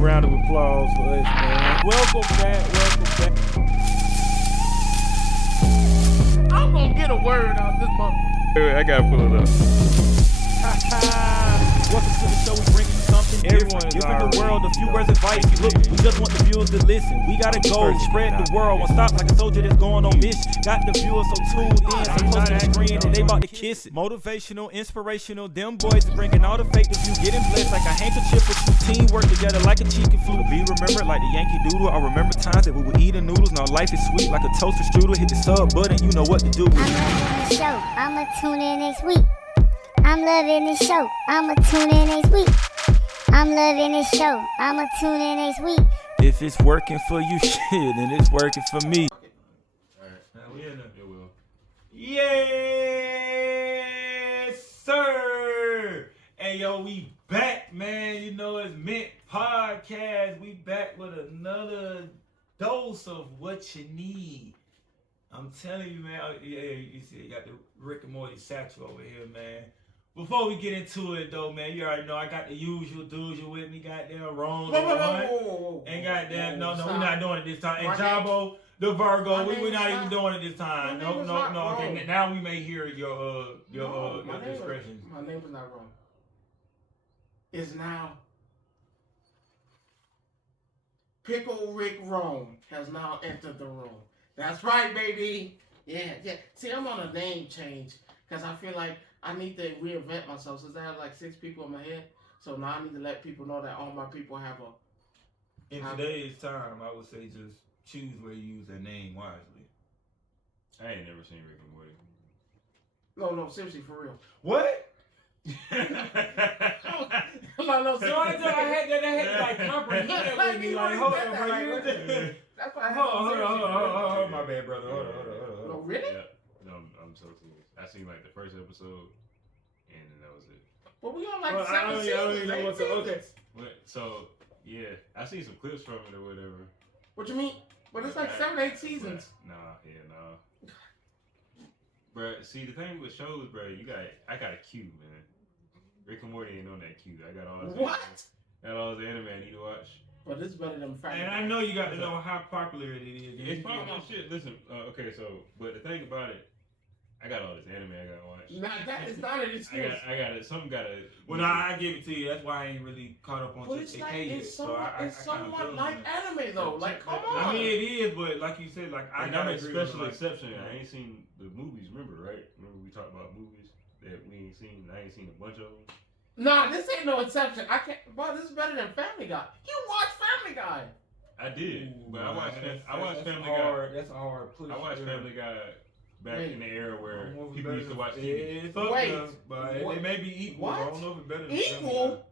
round of applause for us, man. Welcome back. I'm gonna get a word out this motherfucker. Wait, I gotta pull it up. Welcome to the show. We bring you something different. Giving the world a few words of advice. Look, we just want the viewers to listen. We gotta go spread the world. Won't stop like a soldier that's going on mission. Got the viewers so tuned in, so close to the screen, and they about to kiss it. Motivational, inspirational. Them boys are bringing all the fake reviews. Getting blessed like a handkerchief with two teamwork together like a chicken flute. Be remembered like the Yankee Doodle. I remember times that we would eat the noodles. Now life is sweet like a toaster strudel. Hit the sub button, you know what to do. I'm loving the show. I'ma tune in next week. I'm loving this show. I'ma tune in next week. I'm loving this show. I'ma tune in next week. If it's working for you, shit, then it's working for me. Alright. We in there. It will. Yes, sir. Hey, yo, we back, man. You know, it's Mint Podcast. We back with another dose of what you need. I'm telling you, man. Yeah, you see, you got the Rick and Morty statue over here, man. Before we get into it, though, man, you already know I got the usual dudes with me. Goddamn, Rome, and goddamn, no, we're not doing it this time. And Jabo, the Virgo, we're not even doing it this time. No. Okay, now we may hear your discretion. My name is not wrong. It's now Pickle Rick Rome has now entered the room. That's right, baby. Yeah. See, I'm on a name change because I feel like I need to reinvent myself. Since I have like 6 people in my head, so now I need to let people know that all my people have a. In today's time, I would say just choose where you use that name wisely. I ain't never seen Rick and Morty. No, seriously, for real. What? No, So I had to like comprehend it with me. Like, hold on, bro. That's why I Hold on, my bad, brother. Hold on. No, really? Yeah. No, I'm so serious. I seen like the first episode, and then that was it. But we on like Well, 7 seasons. I don't even know what to. Okay. So yeah, I seen some clips from it or whatever. What you mean? But it's like 7, 8 seasons. Nah. Bruh, see the thing with shows, bruh, I got a queue, man. Rick and Morty ain't on that queue. I got all this. What? Got all this anime I need to watch. But this is better than Family And Guy. I know you got to know how popular it is. It's popular shit. Listen, okay, so but the thing about it, I got all this anime I gotta watch. Nah, that is not an excuse. I got it. Something gotta. Well, I give it to you. That's why I ain't really caught up on But it's like Cicada. it's somewhat like anime though. Like, come on. I mean, it is, but like you said, like I I'm got a a special exception. I ain't seen the movies. Remember, right? Remember we talked about movies that we ain't seen. I ain't seen a bunch of them. Nah, this ain't no exception. I can't. Bro, this is better than Family Guy. You watch Family Guy. I did, but I watched Family Guy. Guy. That's a hard push. I watched Family Guy back in the era where Almost people used to watch TV. It's up Wait, there, but what? they may be equal. What? I don't know if it's better than Equal?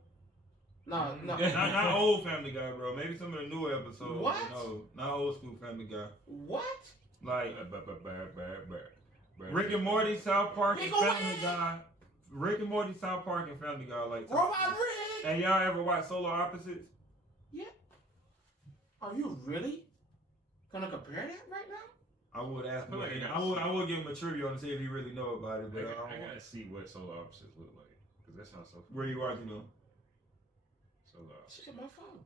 No. Family Guy. not old Family Guy, bro. Maybe some of the newer episodes. What? No, not old school Family Guy. What? Like Rick and Morty, South Park, and Pickle Family Rick. Guy. Rick and Morty, South Park, and Family Guy are like. Robot Rick. And y'all ever watch Solar Opposites? Are you really gonna compare that right now? I would ask him. I feel like I would give him a trivia to see if he really know about it. But I gotta see what solar opposites look like because that sounds so. Where you watching them? Solar opposites. Shit, my phone.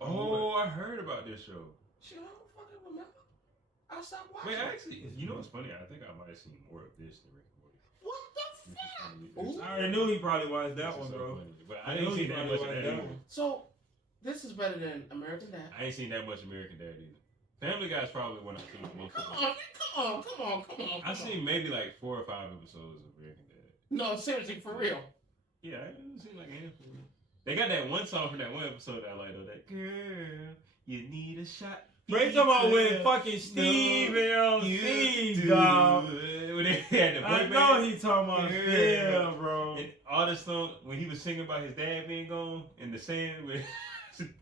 Oh, I heard about this show. Shit, I don't fucking remember. I stopped watching. Wait, actually, you know what's funny? I think I might have seen more of this than Rick and Morty. What the fuck? Ooh. I already knew he probably watched that This is one, so bro. funny. But I ain't seen that much of that either. So, this is better than American Dad. I ain't seen that much American Dad either. Family Guy's probably one I've seen most of. Come on. I've seen maybe like 4 or 5 episodes of American Dad. No, seriously, for real. Yeah, I haven't seen like a handful. They got that one song from that one episode that I like though. That girl, you need a shot. Bro, you talking about with fucking Steve and Steve, dog. When they had the boy I band. know he talking about Yeah. bro. And all the song when he was singing about his dad being gone in the sand with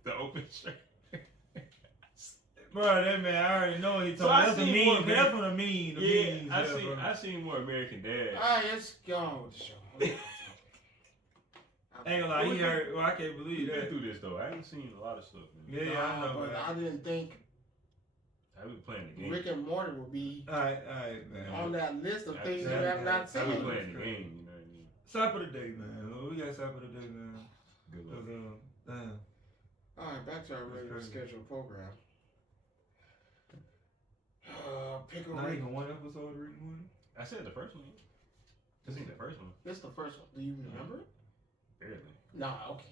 the open shirt. Bro, that man, I already know he So talking I about. That's a seen meme. more, That's what I mean. Yeah, I seen more American Dad. Alright, let's go with the show. Ain't gonna lie, he heard. Well, I can't We've believe been that. through this though. I haven't seen a lot of stuff. Man. Yeah, I know. But I didn't think I've been playing the game. Rick and Morty would be Alright, man. on that list of things you I've- have not I've been seen. playing the game. You know what I mean? Sap of the day, man. We got sap of the day, man. Good luck. 'Cause, damn. All right, back to our regular scheduled program. Pickle Not Rick. even one episode of Rick and Morty. I said the first one. This ain't the first one. This is the first one. Do you remember it? Barely. Nah, okay.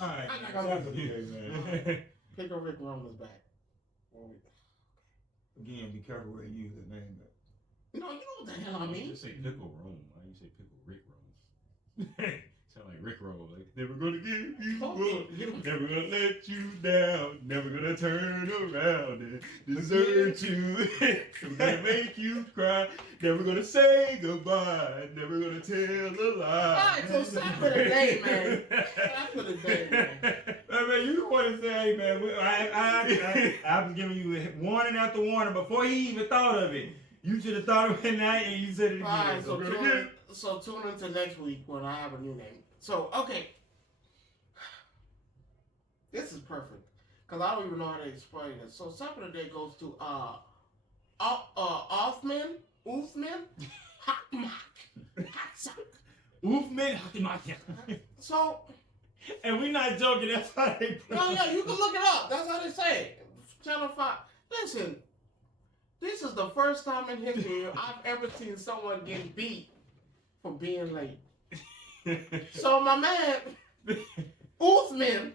All right, I'm not gonna man. man. Pickle Rick Rome is back. Again, be careful where you use the name. No, you know what the hell I mean. Just say pickle Rome. Why you say pickle Rick Rome? Sound like Rick Roll. Like, never gonna give you up. Never gonna let you down. Never gonna turn around and desert you. Never gonna make you cry. Never gonna say goodbye. Never gonna tell a lie. Alright, so stop for the day, man. Stop for the day, man. Hey, man, you want to say, hey, man, I was giving you warning after warning before he even thought of it. You should have thought of it tonight and you said it again. Alright, so tune into next week when I have a new name. So, okay. This is perfect. Because I don't even know how to explain this. So, Stop for the day goes to Oofman. Oofman. So, And we're not joking, that's how they put no, yeah, you can look it up. That's how they say it. Channel 5. Listen, this is the first time in history I've ever seen someone get beat for being late. So my man, Oofman,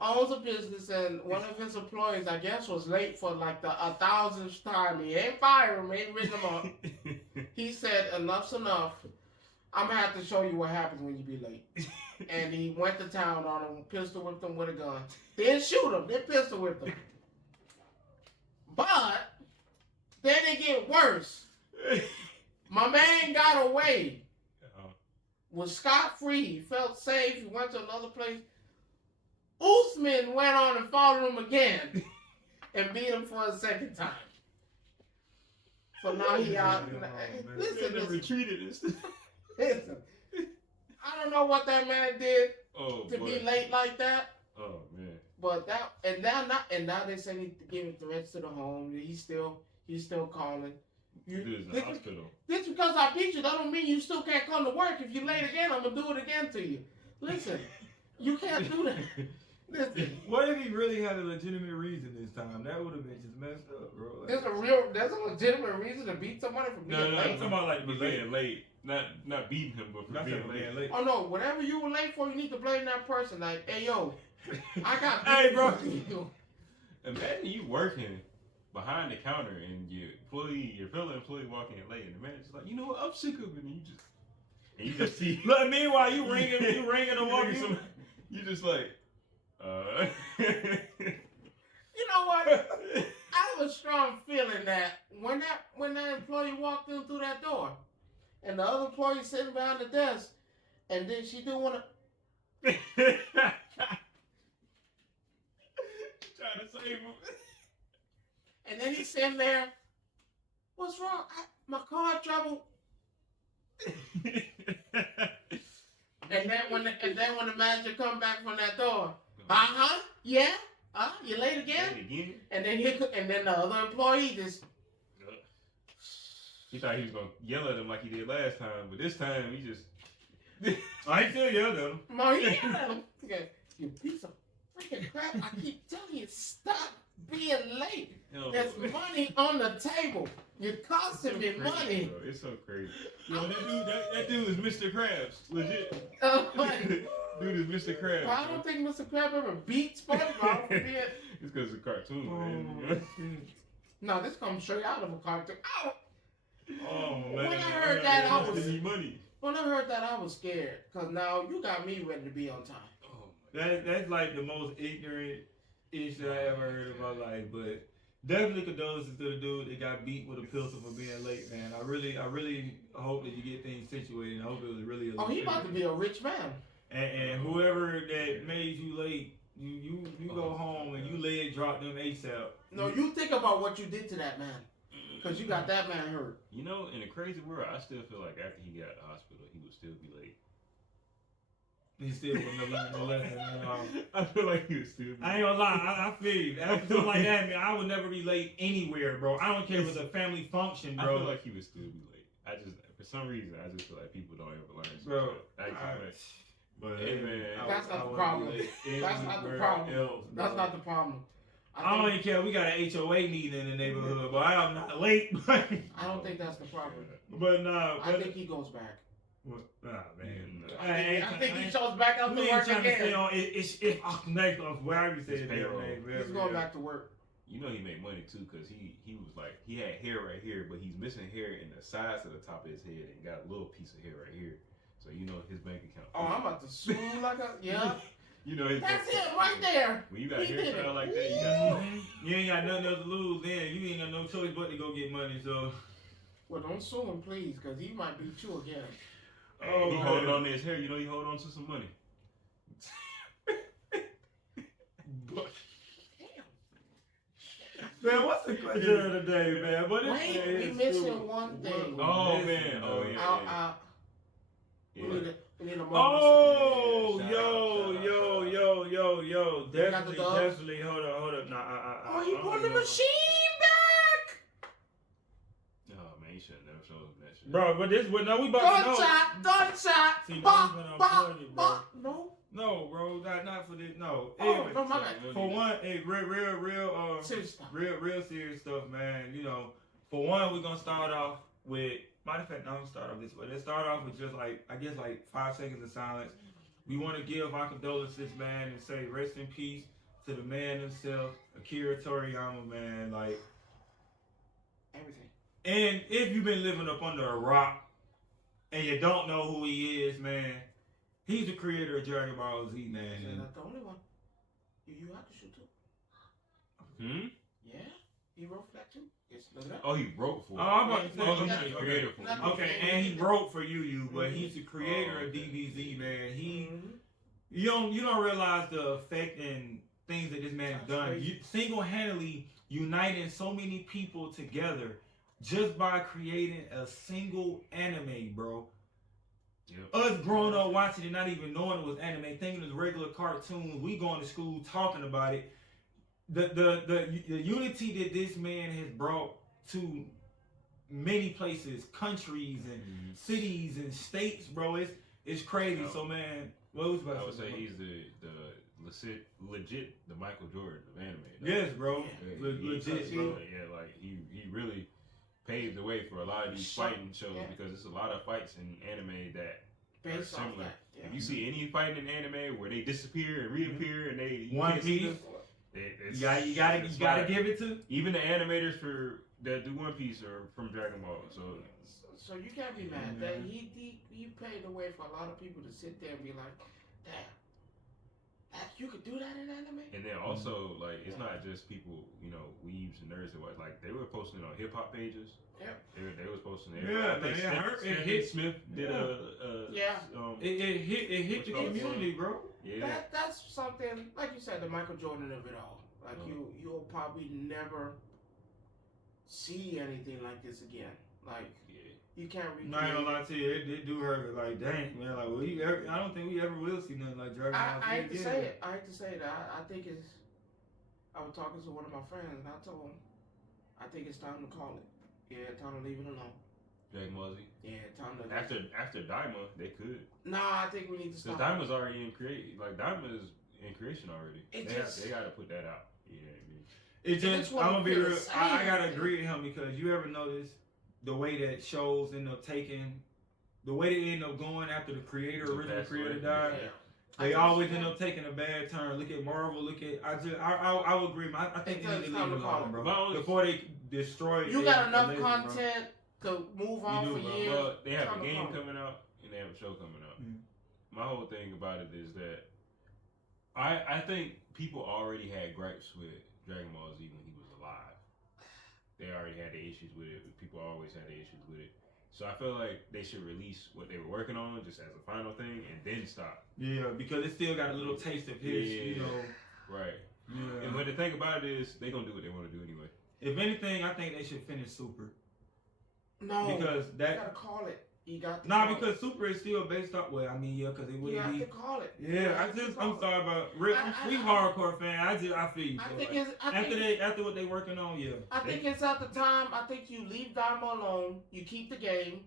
owns a business, and one of his employees, I guess, was late for like the 1,000th time. He ain't fired him, ain't written him up. He said, enough's enough. I'm gonna have to show you what happens when you be late. And he went to town on him, pistol whipped him with a gun. Didn't shoot him, they pistol whipped him. But then it get worse. My man got away. Was scot-free. He felt safe. He went to another place. Usman went on and followed him again and beat him for a second time. So now he out. Listen, retreated. listen. I don't know what that man did Oh, to be late like that. Oh man. But now they say he's giving threats to the home. He's still calling. Dude is in the hospital. This because I beat you, that don't mean you still can't come to work. If you're late again, I'm gonna do it again to you. Listen, you can't do that. Listen, What if he really had a legitimate reason this time? That would have been just messed up, bro. Like, there's a legitimate reason to beat somebody for being No, I'm late. talking about like For being late. Not beating him, but for Not being for late. being late. Oh no, whatever you were late for, you need to blame that person. Like, hey yo, I got beat Hey, bro. for you. Imagine you working behind the counter and your fellow employee walking in late, and the manager's like, you know what, I'm sick of it, and you just see. Look, meanwhile, you ringing the walkie. You just like, You know what? I have a strong feeling that when that employee walked in through that door, and the other employee sitting behind the desk, and then she didn't want to. trying to save him. And then he's sitting there. What's wrong? My car had trouble. And then when the manager come back from that door, yeah, you late again? And then the other employee just. He thought he was gonna yell at him like he did last time, but this time he just. I ain't still yelled at him. No, he yelled at him. You piece of freaking crap! I keep telling you, stop being late. There's money on the table. You're costing me money. Bro. It's so crazy. Yo, that dude is Mr. Krabs, legit. Dude is Mr. Krabs. I don't think Mr. Crab ever beat SpongeBob for being. It's because it's a cartoon, man. No, this comes straight out of a cartoon. Oh man! When I heard that, I was. need money. When I heard that, I was scared. Cause now you got me ready to be on time. Oh That's like the most ignorant ish that I ever heard in my life, but definitely condolences to the dude that got beat with a pistol for being late, man. I really hope that you get things situated. I hope it was really a Oh, he about to be a rich man. and whoever that made you late, you go home and you leg drop them ASAP. No, you think about what you did to that man. Cause you got that man hurt. You know, in a crazy world, I still feel like after he got out of the hospital, he would still be late. He still wouldn't have learned no lesson. I feel like he would still be. I ain't gonna lie, I feel you. After something like that, man, I would never be late anywhere, bro. I don't care if it's a family function, I bro. feel like he would still be late. For some reason, I just feel like people don't ever learn. Bro, But Hey, man. That's not the wouldn't problem. be late That's not the anywhere problem. else, That's bro. not the problem. I don't even care. We got an HOA meeting in the neighborhood, but I am not late. I don't think that's the problem. But nah, I think he goes back. Nah, man. I think he shows back up to We work ain't trying to stay again. on. It's next on whatever you say It's his payroll. name. He's going back to work. You know he made money too, cause he was like he had hair right here, but he's missing hair in the sides of the top of his head and got a little piece of hair right here. So you know his bank account. Oh, I'm about to sue him like a yeah. You know his. That's it right there. When you got He did it. hairstyle like that, you got. You ain't got nothing else to lose. Then you ain't got no choice but to go get money. So Well, don't sue him, please, because he might beat you again. He holding on to his hair. You know he holding on to some money. man, what's the question of the day, man? What is Wait, we it's missing stupid. one thing. Oh, Missing, man. Oh, bro. yeah. We Yeah. need a moment. Oh, Yeah, yo, shout yo, out. yo, yo, yo, got the definitely, dub? definitely. Hold up. Nah, Oh, he I'm put the gonna- machine back. Oh man, he should have never showed him that shit. Bro, but this, no, we about to know. Gunshot. See, Bop, that's when I'm bop, telling you, bro. bop. No. No, bro, not for this. No. Oh, Anyway, no, my bad. for one, hey, real, Serious stuff. real serious stuff, man. You know, for one, we're gonna start off with. Matter of fact, I'm gonna start off this way. Let's start off with just like 5 seconds of silence. We want to give our condolences, man, and say rest in peace to the man himself, Akira Toriyama, man. Like, Everything. and if you've been living up under a rock and you don't know who he is, man, he's the creator of Dragon Ball Z, man. He's And not the only one. You have to shoot too. Hmm. Yeah. He wrote for that too. Yes. Look it up. Oh, he wrote for. Oh, I'm about to say, Oh, he's okay, the creator for. Not- okay, and he wrote for Yu, but he's the creator Oh, of okay. DBZ, man. Mhm. You don't realize the effect and things that this man has That's done. crazy. Single-handedly uniting so many people together just by creating a single anime, bro. Yep. Us growing up watching it, not even knowing it was anime, thinking it was regular cartoons. We going to school talking about it. The unity that this man has brought to many places, countries and cities and states, bro, it's crazy. So man, what was about I to would say? say he's the legit the Michael Jordan of anime. Yes, bro. Yeah, Legit, he- bro. Yeah, like he really paved the way for a lot of these Shut- fighting shows yeah. because there's a lot of fights in anime that Based are off similar. that. Yeah. If you see any fighting in anime where they disappear and reappear and you One can't see Piece. them, it's You gotta inspiring. give it to. Even the animators for that do One Piece are from Dragon Ball. So you can't be mad that he paved the way for a lot of people to sit there and be like, damn, that you could do that in anime? and then also like it's not just people, you know, weebs and nerds that watch. Like they were posting it on hip hop pages. Yep. They was posting it. Yeah, I think man, it hurt. It Stephanie hit. Smith did Yeah. It hit the community, bro. yeah. That's something, like you said, the Michael Jordan of it all. Like you'll probably never see anything like this again. Like Yeah. you can't I'm not gonna recreate. lie to you, it do hurt. Like, dang, man. Like, I don't think we ever will see nothing like Dragon Ball Z I hate to again. say it. I hate to say it. I think it's. I was talking to one of my friends and I told him, I think it's time to call it. Yeah, time to leave it alone. Dragon Ball Z. Yeah, time to. After Daima, they could. Nah, I think we need to Because stop. Daima's already in create. Like Daima's in creation already. It They just- got to put that out. Yeah. I mean, It I just, just wanna I'm gonna be feel the real. same. I gotta agree with him because you ever notice the way that shows end up taking, the way they end up going after the creator, To original pass creator away. died. Yeah. They I always just- end up taking a bad turn. Look at Marvel. I would agree. I think It's they need to time leave it to call alone, it. bro. But only- Before they destroy. You their got enough legend, bro. content to move on do, for bro. years. well, they have Time a to game call it. coming out and they have a show coming out. Mhm. My whole thing about it is that I think people already had gripes with Dragon Ball Z when he was alive. They already had the issues with it. People always had the issues with it. So I feel like they should release what they were working on just as a final thing and then stop. Yeah, because it still got a little taste of his, you Yeah. know. Right. Yeah. And but the thing about it is they gonna do what they want to do anyway. If anything, I think they should finish Super No, because you that. gotta call it. You got to Nah, call because it. Super is still based off. Well, I mean, yeah, because it You wouldn't have be. to call it. You Yeah, have to call I'm it. sorry about we I- hardcore fan. I feel you. I bro. think Like, it's. I think, after what they working on, yeah. I think it's at the time. I think you leave Dharma alone. You keep the game.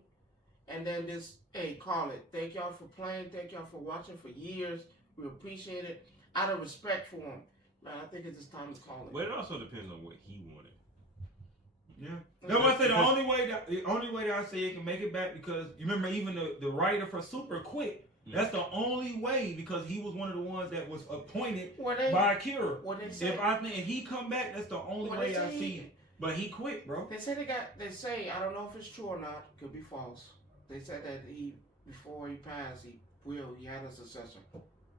and then this, hey, call it. Thank y'all for playing. Thank y'all for watching for years. We appreciate it. Out of respect for him, man, I think it's just time to call it. But it also depends on what he wanted. Yeah. That's why I say the only way that I say it can make it back, because you remember even the writer for Super quit. That's the only way, because he was one of the ones that was appointed by Akira. What they say? If he come back, that's the only way I see it. But he quit, bro. They say they say, I don't know if it's true or not, could be false. They said that before he passed, he had a successor.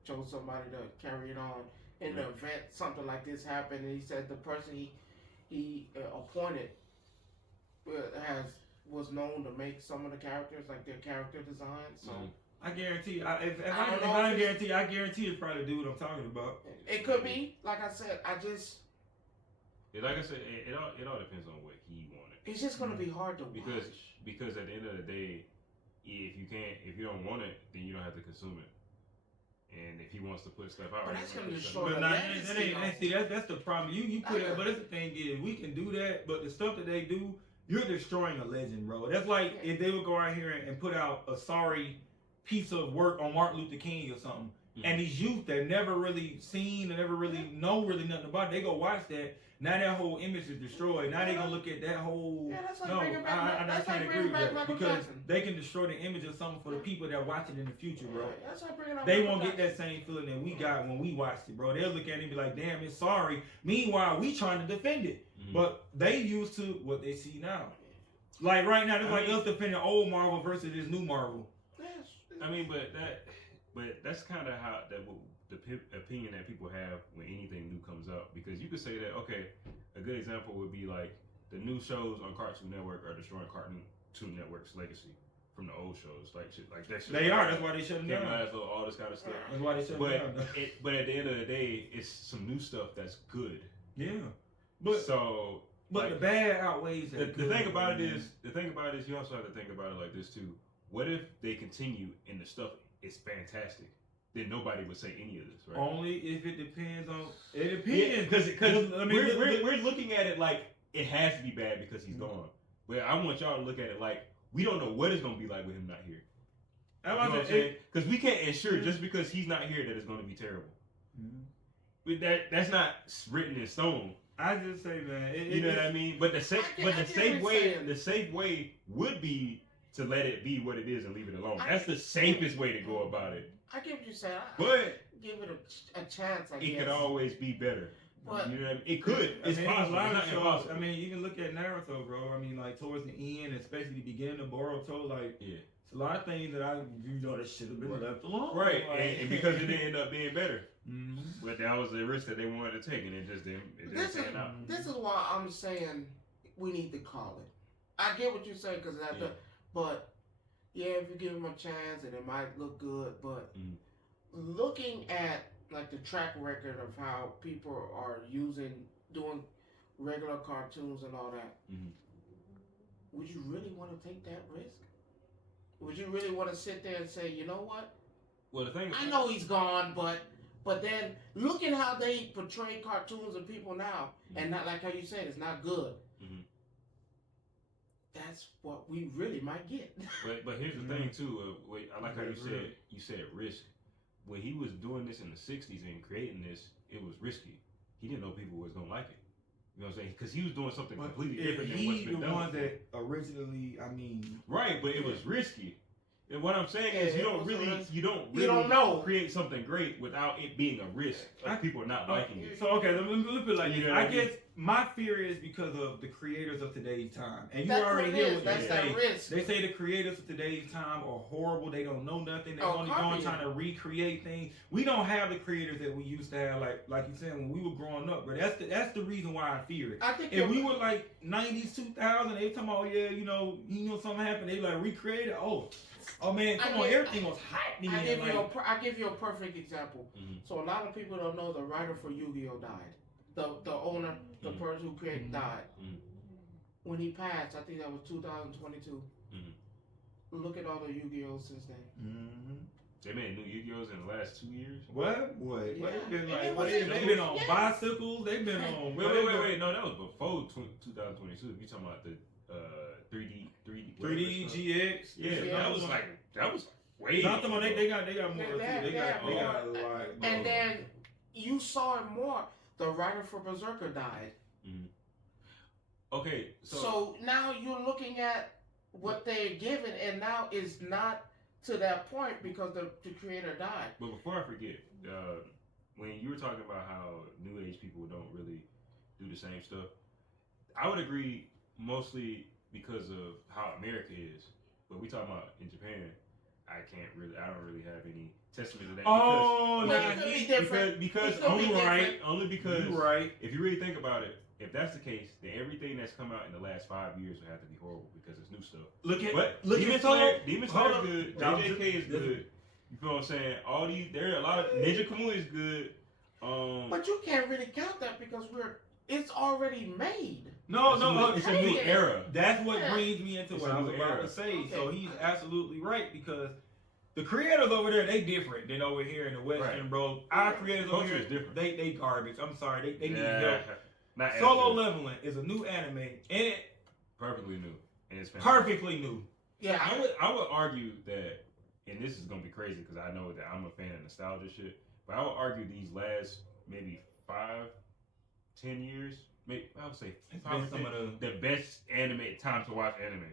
Chose somebody to carry it on. In the event something like this happened, and he said the person he appointed was known to make some of the characters, like their character design. So I guarantee, I guarantee it's probably the dude I'm talking about. It could be. Like I said, like I said, it all depends on what he wanted. It's just gonna be hard to watch. Because at the end of the day, if you don't want it, then you don't have to consume it. And if he wants to put stuff out, but that's gonna destroy but the legacy. see, that's the problem. You put it, but that's the thing is, we can do that, but the stuff that they do, you're destroying a legend, bro. That's like if they would go out here and put out a sorry piece of work on Martin Luther King or something, and these youth that never really seen and never really know nothing about it, they go watch that. Now that whole image is destroyed. Now they gonna look at that whole. I can't agree with that, because they can destroy the image of something for the people that watch it in the future, bro. They won't get that same feeling that we got when we watched it, bro. They'll look at it and be like, "Damn, it's sorry." Meanwhile, we trying to defend it, but they used to what they see now. Like right now, it's like us defending old Marvel versus this new Marvel. I mean, but that's kind of how the opinion that people have when anything new comes out, because you could say that, okay, a good example would be like the new shows on Cartoon Network are destroying Cartoon Network's legacy from the old shows, like shit like that. They are. That's why they shut them down. All this kind of stuff. That's why they shut them down. But at the end of the day, it's some new stuff that's good. Yeah. But like, the bad outweighs that. The thing about it is, you also have to think about it like this too. What if they continue and the stuff is fantastic? Then nobody would say any of this, right? Only if it depends on. It depends, because I mean, we're looking at it like it has to be bad because he's gone. But I want y'all to look at it like we don't know what it's gonna be like with him not here. You know what I'm saying? Because we can't ensure just because he's not here that it's gonna be terrible. But that's not written in stone. I just say, man, you know what I mean. But the safe way would be to let it be what it is and leave it alone. That's the safest way to go about it. I get what you're saying. But give it a chance. I guess it could always be better. But you know what I mean? It could. It's possible. It's not impossible. I mean, you can look at Naruto, bro. I mean, like towards the end, especially the beginning of Boruto, like it's a lot of things that that should have been left alone. Right, and because it didn't end up being better. But that was the risk that they wanted to take, and it just didn't pan out. This is why I'm saying we need to call it. I get what you're saying, because but if you give him a chance and it might look good, but looking at like the track record of how people are doing regular cartoons and all that, would you really want to take that risk? Would you really want to sit there and say, you know what? Well, the thing is, I know he's gone, but then look at how they portray cartoons and people now, and not like how you said it's not good. That's what we really might get. But here's the thing too. I like how you said risk. When he was doing this in the '60s and creating this, it was risky. He didn't know people was gonna like it. You know what I'm saying? Because he was doing something completely different than what's been done. He the one that originally, right, but it was risky. And what I'm saying is, you don't really know create something great without it being a risk of people not liking it. So okay, let me put it like this. I guess my fear is because of the creators of today's time, and you already hear what they say. Risk. They say the creators of today's time are horrible. They don't know nothing. They're only going trying to recreate things. We don't have the creators that we used to have, like you said when we were growing up. But that's the reason why I fear it. I think if we were like '90s, 2000, they talking about something happened. They like recreate it. Oh man, come on, everything was hot. I give you a perfect example. So a lot of people don't know the writer for Yu-Gi-Oh died. The owner, the person who created died. When he passed, I think that was 2022. Look at all the Yu-Gi-Oh since then. They made new Yu-Gi-Ohs in the last 2 years. What? Boy, they've been on bicycles. They've been on. Wait. No, that was before 2022. If you're talking about the 3D, 3D GX. Yeah, that was like way. Not the one they got more too. They got a lot. And more. then you saw it more. The writer for Berserker died. Okay, So now you're looking at what they're given, and now it's not to that point because the creator died. But before I forget, when you were talking about how New Age people don't really do the same stuff, I would agree mostly because of how America is. But we talking about in Japan, I don't really have any testament to that. Oh, Well, it could be different. Because It could be only because you're right. if you really think about it, if that's the case, then everything that's come out in the last 5 years would have to be horrible because it's new stuff. Look But at Demon Soul. Slayer Hold is up. good. Now, JJK is good. You feel what I'm saying? There are a lot of Ninja Kamui is good. But you can't really count that because it's already made. It's a new era. That's what Yeah. brings me into It's what a I was new about era. to say. Okay. So he's absolutely right because the creators over there, they different than over here in the Western, Right. bro. Our creators over Culture here, is different. they garbage. I'm sorry, they need Yeah. help. Not as Solo good. Leveling is a new anime and it Perfectly new. And it's fantastic. perfectly new. Yeah. I would argue that, and this is gonna be crazy because I know that I'm a fan of nostalgia shit, but I would argue these last maybe 5-10 years, maybe I would say It's 5 been or some 10, of the best anime time to watch anime.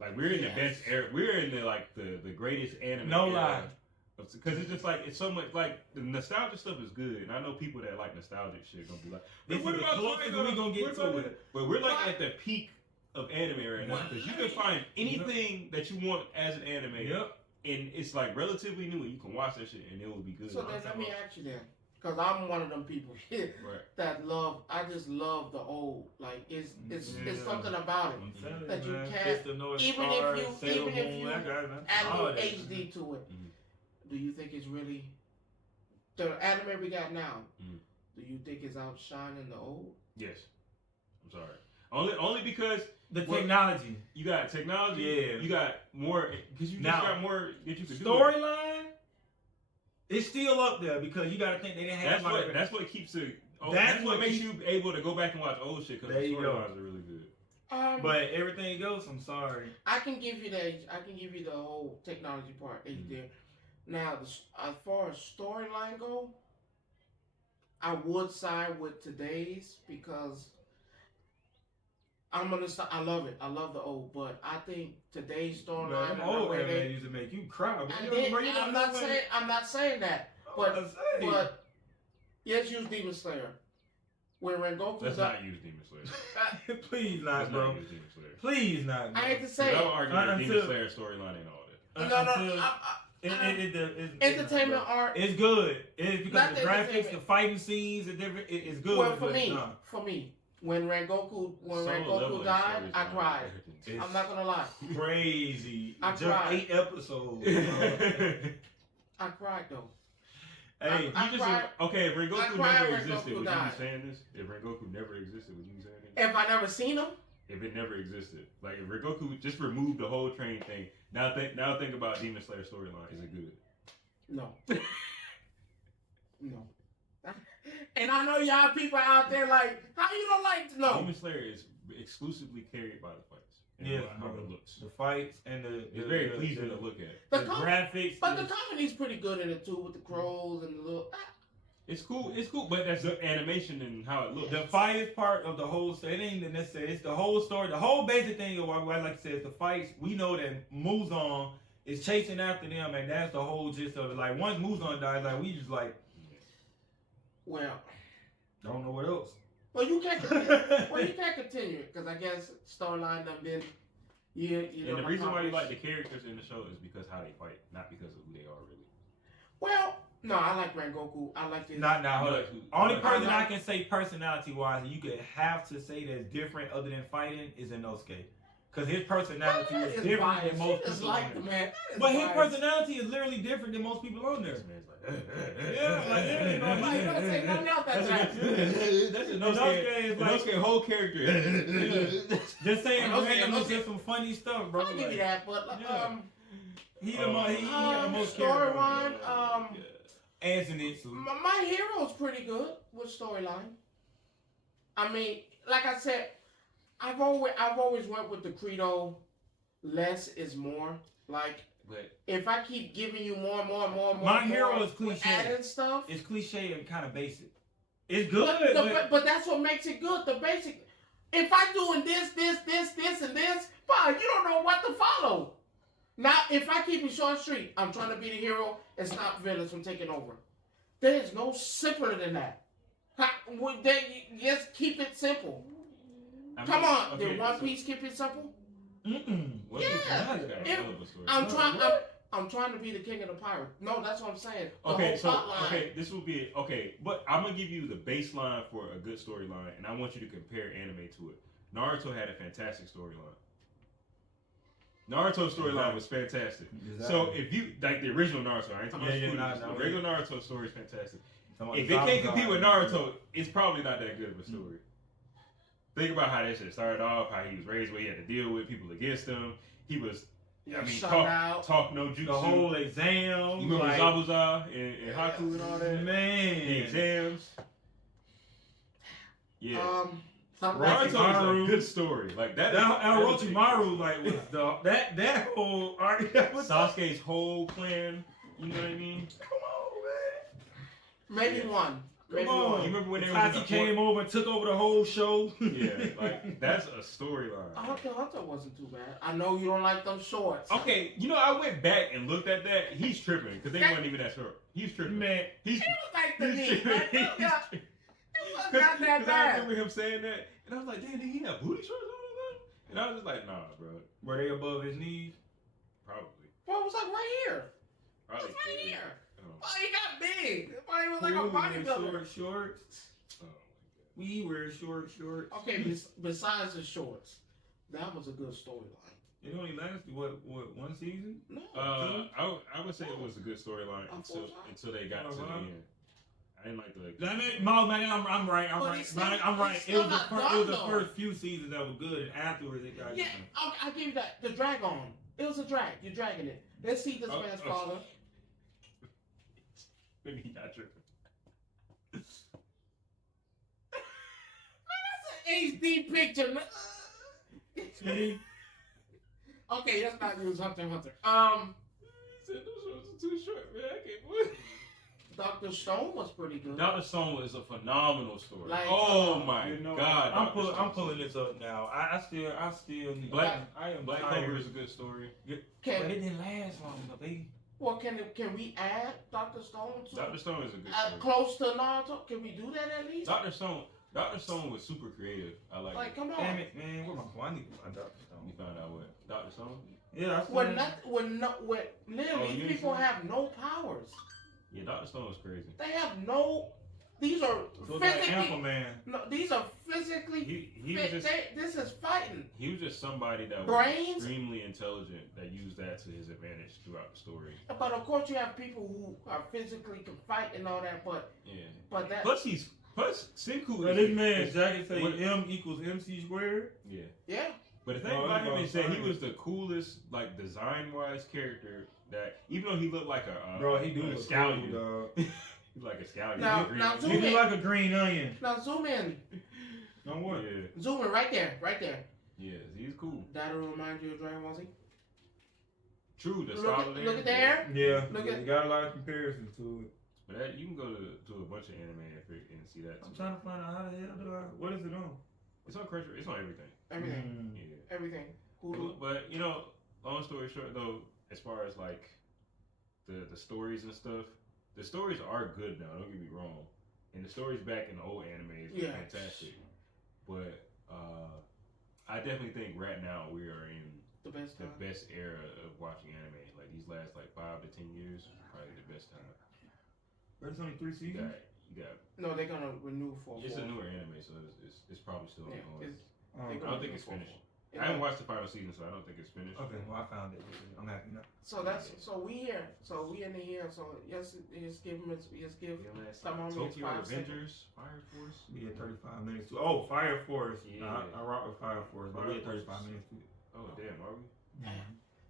Like we're in the Yes. best era. We're in the greatest anime. No era. lie. Because it's just like it's so much like the nostalgia stuff is good, and I know people that like nostalgic shit gonna be like, This "What is the about closest Tiger? we gonna get What to about it. But we're like What? at the peak of anime right now because you can find anything that you want as an anime, Yep. and it's like relatively new, and you can watch that shit and it will be good. So then let me ask you then, because I'm one of them people here Right. that I just love the old. Like it's Yeah. something about it. I'm telling you, That you man. can't- Fist of North even Star, if you- Sailor even if Moon, you that guy, man. Add a All little that. HD to it. Mhm. Do you think it's really the anime we got now? Mhm. Do you think it's outshining the old? Yes, I'm sorry. Only because The Well, technology, you got technology. Yeah. You got more because you just Now, got more that you can do. storyline, it's still up there because you got to think they didn't have That's what keeps it. That's That's what what makes keep- you able to go back and watch old shit because There the you go. storylines are really good. But everything else, I'm sorry. I can give you the whole technology part there. Now, as far as storyline go, I would side with today's because I love it. I love the old, but I think today's storyline. Man, and the old way anime they- used to make you cry. But I you did- know, bro, you I'm know not what saying that, I'm but saying. but let's use Demon Slayer. When Rengoku Let's died, not use Demon Slayer. Please not, Let's bro. not use Demon Slayer. Please not. Bro. I hate to I say would it. argue that Demon Until- Slayer storyline ain't all that. No, Until- it's it's entertainment art. It's good. It's because Not the the graphics, entertainment. the fighting scenes, are different. It's good. Well, for but me, nah. when Rengoku Solo leveling died, stories I are cried. everything. It's I'm not gonna lie, crazy. I Just cried. 8 episodes. I cried though. Hey, I You just cried- okay. If I Rengoku cried never when existed, Goku would you died. be saying this? If Rengoku never existed, would you be saying this? If I never seen him, If it never existed, like if Rengoku just removed the whole train thing, now think about Demon Slayer storyline. Is it good? no, no. And I know y'all people out there like, how you don't like no? Demon Slayer is exclusively carried by the fights. And Yeah, how bro. it looks. the fights and It's very pleasing to look at. The The com- graphics. But the is- comedy's pretty good in it too, with the crows and the little. It's cool. It's cool, but that's the animation and how it looks. The fights part of the whole story, it ain't necessarily, it's the whole story. The whole basic thing of what I like to say is the fights. We know that Muzan is chasing after them, and that's the whole gist of it. Like, once Muzan dies, like, we just, like, Well, don't know what else. you can't. You can't continue it because I guess storyline done been. You know, And the reason why you like accomplished. the characters in the show is because how they fight, not because of who they are really. Well, no, I like Rengoku. I like his. Not now. You Hold like up. who- Only you like- person I can say personality-wise, you could have to say that's different other than fighting is Inosuke. Because his personality That is is different biased. than most She just people like on the there. man. That is But his biased. personality is literally different than most people on there. This man's like, Yeah, like, yeah, you know, Like, like, don't say nothing else That's that's right. that's Inosuke is like- Inosuke whole character. just saying Inosuke- randomly Inosuke- just some funny stuff, bro. I'll give you Like, that, but Yeah. he the most storyline. Anzanitsu. My hero's pretty good with storyline. I mean, like I said, I've always went with the credo, less is more. Like, But if I keep giving you more, My Hero is with cliche. adding stuff. It's cliche and kind of basic. It's good, But that's what makes it good. The basic. If I'm doing this, and this, fine. You don't know what to follow. Now, if I keep it short and sweet, I'm trying to be the hero and stop villains from taking over. There is no simpler than that. Just keep it simple. Come on, okay, did One Piece keep it simple? One Piece Yeah. has got a hell of a story. I'm trying to be the king of the pirates. No, that's what I'm saying. The Okay, whole so plot line. this will be but I'm gonna give you the baseline for a good storyline, and I want you to compare anime to it. Naruto had a fantastic storyline. Naruto's storyline was fantastic. So if you like the original Naruto, I ain't talking about the regular Naruto story is fantastic. If it can't compete with Naruto, it's probably not that good of a story. Think about how that shit started off, how he was raised, what he had to deal with, people against him. He was, talk no jutsu. The whole exam. You remember Zabuza and Haku and all that? Man. The exams. Yeah. Naruto is a good story. Like that. Orochimaru, like, was that whole arc. Sasuke's whole clan. You know what I mean? Come on, Maybe one. Come on. You remember when they Itachi came over and took over the whole show? Yeah, like that's a storyline. Hunter wasn't too bad. I know you don't like them shorts. Okay, I went back and looked at that. He's tripping because they weren't even that short. He's tripping. Man, He was like the knee. It was not that I bad. remember him saying that, and I was like, "Damn, did he have booty shorts on?" And I was just like, "Nah, bro." were they above his knees? Probably. Well, it was like right here. Probably. It's right here. Oh. Oh, he got big. He was like a bodybuilder. Shorts. Oh, We wear shorts. Okay, besides the shorts, that was a good storyline. It only lasted what one season? No. I would say it was a good storyline until they got to the end. I didn't like the. I'm right. I'm right. It was the though. first few seasons that were good, and afterwards it got. Yeah, I'll give you that. The drag on. It was a drag. You're dragging it. Let's see this man's father. Maybe he not tripping. That's an HD picture, man. See? Okay, let's not use Hunter x Hunter. He said those shorts are too short, man. I can't believe it. Dr. Stone was pretty good. Dr. Stone is a phenomenal story. Like, oh my God! I'm pulling this up now. I still need. Black tired. Clover is a good story. But it didn't last long enough. Well, can we add Dr. Stone to Dr. Stone is a good story. close to Naruto? Can we do that at least? Dr. Stone was super creative. I like Like, it. come on. Damn it, man! Where my phone? I need to find Dr. Stone. You found out what? Dr. Stone? Yeah, When literally you people didn't see have no powers. Yeah, Dr. Stone was crazy. They have no. These are So like physically. Ample Man. No, these are physically. He was just This is fighting. he was just somebody that was Brains? extremely intelligent that used that to his advantage throughout the story. But of course, you have people who are physically can fight and all that. Yeah. But that. Plus Senku Well, is this man's jacket say what- M equals MC squared. Yeah. Yeah. But the thing Oh, about him that's is that he fine. was the coolest, like design-wise character. That even though he looked like a Bro, he do a look scallion, cool, dog. he's like a scallion. Now- Green- now zoom He in. look like a green onion. Now zoom in. On what? Yeah, Zoom in right there. Right there. yeah, he's cool. That'll remind you of Dragon Ball Z. True, the Look solid. at the hair. Yeah, Look you at- got a lot of comparisons to it. But that, you can go to a bunch of anime and see that. I'm Too. trying to find out how the hell do I. What is it on? It's on Crunchyroll. It's on everything. Everything. Yeah. Everything. Hulu. But long story short, though, as far as like the stories and stuff, the stories are good now. Don't get me wrong, and the stories back in the old animes were Yeah. fantastic. But I definitely think right now we are in The best the time. best era of watching anime. Like these last 5 to 10 years, probably the best time. But it's only 3 You seasons. got. No, they're gonna renew for. It's a four. newer anime, so it's probably still Yeah, ongoing. it's- Oh, they I don't think it's finished. It's I haven't not- watched the final season, so I don't think it's finished. okay, well I found it. I'm happy now. So we here. So we in the here. So just give them. Just give. Yeah, last Some time, of them is Tokyo 5 Avengers, Fire Force. We had 35 minutes to. Oh, Fire Force. Yeah. I rock with Fire Force, but we had 35 minutes to. Oh damn, are we?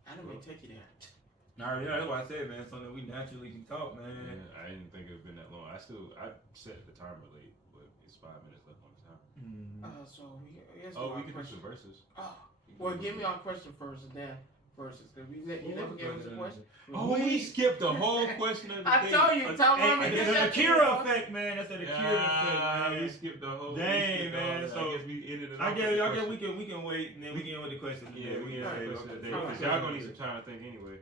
Anime take you there. Nah, yeah, that's what I said, man. Something we naturally can talk, man. Yeah, I didn't think it would been that long. I set the timer late, but it's 5 minutes left on the timer. Mm. So we. Yes, Oh, we can do some verses. Oh, Well, give me our question first and then versus. Because you never gave us a question. Oh, we skipped the whole question of the I day. told you, tell Hey, them hey, to that's get the that Akira effect, man. That's the Akira Yeah, effect, we man. skipped the whole. Dang, we skipped all man, that. so- I guess we ended it. I off guess, with the I guess question. we can wait and then we can end with the question. Yeah, we can ended say, the question of the day. okay. Because y'all gonna need some time to think anyway.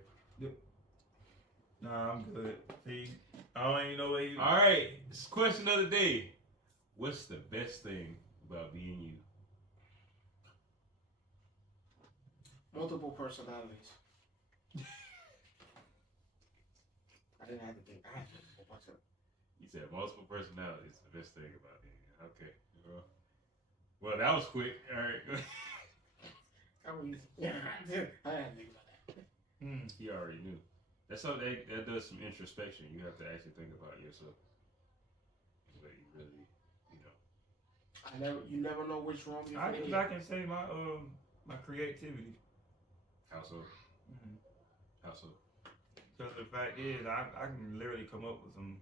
Nah, I'm good. See, I don't even know where you. All right, this question of the day. What's the best thing about being you? Multiple personalities. I didn't have to think. I had to think. What's up? You said multiple personalities. The best thing about being you. Okay. Well, that was quick. All right. That was easy. Yeah, I had to think about that. He already knew. That's something that does some introspection. You have to actually think about yourself. But you really, You never know which room you're I gonna guess get. I can say my creativity. How so? How so? Because the fact is, I can literally come up with some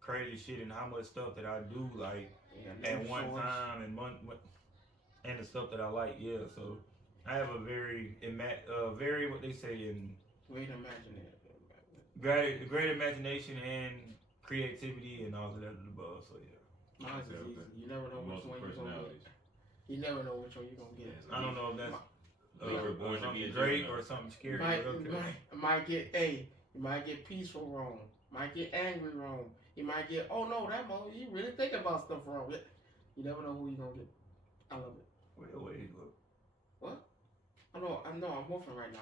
crazy shit and how much stuff that I do like at one time and and the stuff that I like. Yeah, so I have a very what they say in Great imagination. great imagination and creativity and all of that above. So yeah, Mine's is Okay, easy. okay. You never know which Multiple one you're gonna personalities. get. You never know which one you're gonna get. Yes. I don't know if that's We were born to be something a great Gemini. or something scary. Might, but okay. you might get peaceful wrong. Might get angry wrong. You might get, oh no, that mo, you really think about stuff wrong. You never know who you're gonna get. I love it. Wait, look. What? I know, I'm moving right now.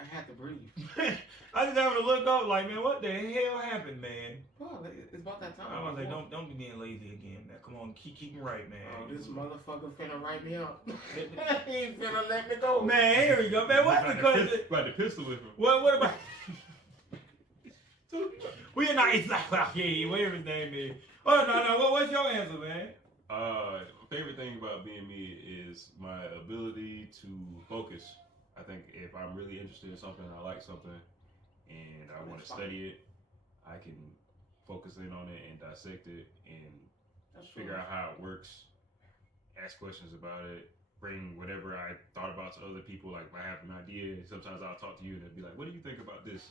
I had to breathe. I just having to look up like, man, what the hell happened, man? Well, it's about that time. I was like, don't be being lazy again, man. Come on, keep me right, man. Oh, this motherfucker finna write me up. He ain't finna let me go. Man, here we go, man. What's the question? About the pistol with him. What about? We are not. It's not. Yeah, whatever his name is. Oh no. What's your answer, man? My favorite thing about being me is my ability to focus. I think if I'm really interested in something, I like something, and I want to study it, I can focus in on it and dissect it and figure out how it works, ask questions about it, bring whatever I thought about to other people. Like if I have an idea, sometimes I'll talk to you and they'll be like, what do you think about this?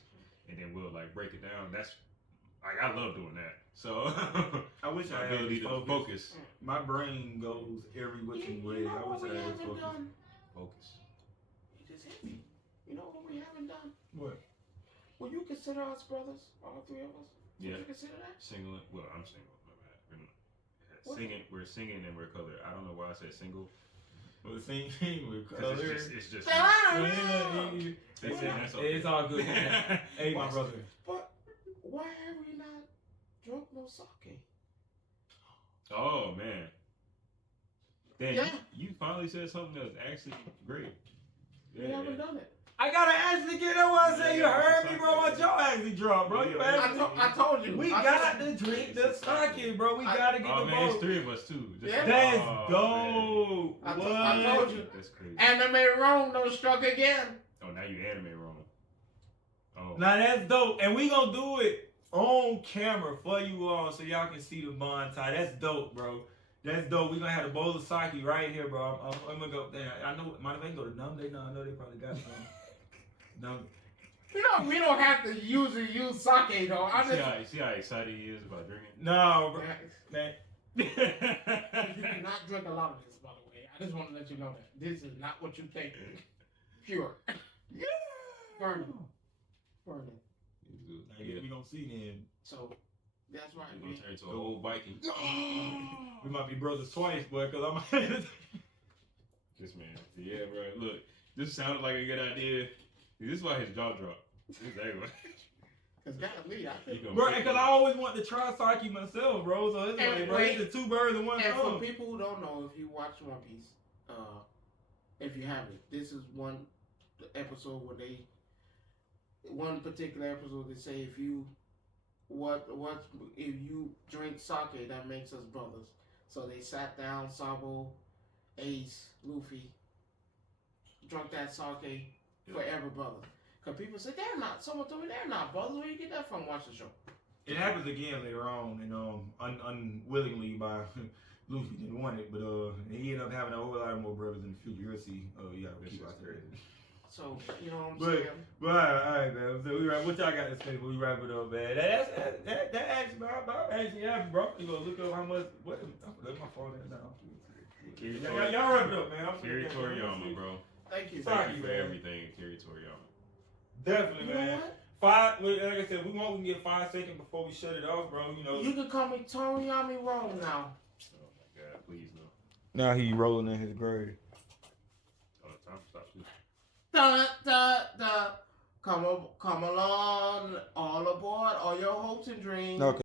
And then we'll like break it down. That's like, I love doing that. So I wish my I had ability to focus. My brain goes every which way. You know I what wish we I had haven't focus. done? Focus. You just hit me. You know what we haven't done? What? Will you consider us brothers? All three of us? Yeah. Would you consider that? Single. Well, I'm single. My bad. What? Singing. We're singing and we're colored. I don't know why I said single. Well, the same thing with 'Cause color. It's just. It's, That's okay. it's all good. Man. Hey, my brother. But why have we not drunk no sake? Oh man. Then Yeah. you finally said something that was actually great. We haven't done it. I gotta actually get that one. I say you heard me, bro. My jaw actually dropped, bro. You Yeah. actually. I told you. We I got told to drink the sake, bro. We gotta get Oh the man, it's boat. 3 of us too. Yeah. That's Oh, dope. I What? I told you. man. That's crazy. Anime Rome done struck again. Oh, now you anime wrong. Oh. Now that's dope, and we gonna do it on camera for you all, so y'all can see the bond tie. That's dope, bro. That's dope. We gonna have a bowl of sake right here, bro. I'm gonna go there. I know. Mind if I can go to Numday? No, I know they probably got some. No. We don't have to usually use sake though. I just See how excited he is about drinking? No, bro. Man. you do not drink a lot of this, by the way. I just want to let you know that this is not what you think. Pure. Yeah. Burning. Now, yeah, we gonna see then. So that's right. We're gonna turn into a whole Viking. We might be brothers twice, boy, cause I'm. This man. Yeah, bro. Look, this sounded like a good idea. This is why his jaw dropped. Exactly. Because golly, I He think. gonna Bro, pick because it. I always want to try sake myself, bro. So it's And like, bro, wait. it's the 2 birds in one And for stone. people who don't know, if you watch One Piece, if you haven't, this is one episode where one particular episode they say if you drink sake, that makes us brothers. So they sat down, Sabo, Ace, Luffy, drunk that sake, forever brothers. Because people say they're not. Someone told me they're not brothers. Where you get that from? Watch the show. It happens again later on, and unwillingly by Luffy didn't want it, but he ended up having a whole lot more brothers in the future. You'll see. You gotta This keep is out there. crazy. So, you know what I'm But- saying? But alright, man. So what y'all got to say before we wrap it up, man? That actually, bro. You gonna look up how much? What? I'm let my phone in now. Y'all wrap it up, man. Kiri Toriyama, bro. Thank you. Sorry. Thank you for man. everything, Kiri Toriyama. Definitely, You know man. what? Like I said, we can get 5 seconds before we shut it off, bro. You know. You can call me Toriyami Rome now. Oh my God, please no. Now he rolling in his grave. Oh, time for stop shooting. Da da da. Come along, all aboard, all your hopes and dreams. Okay.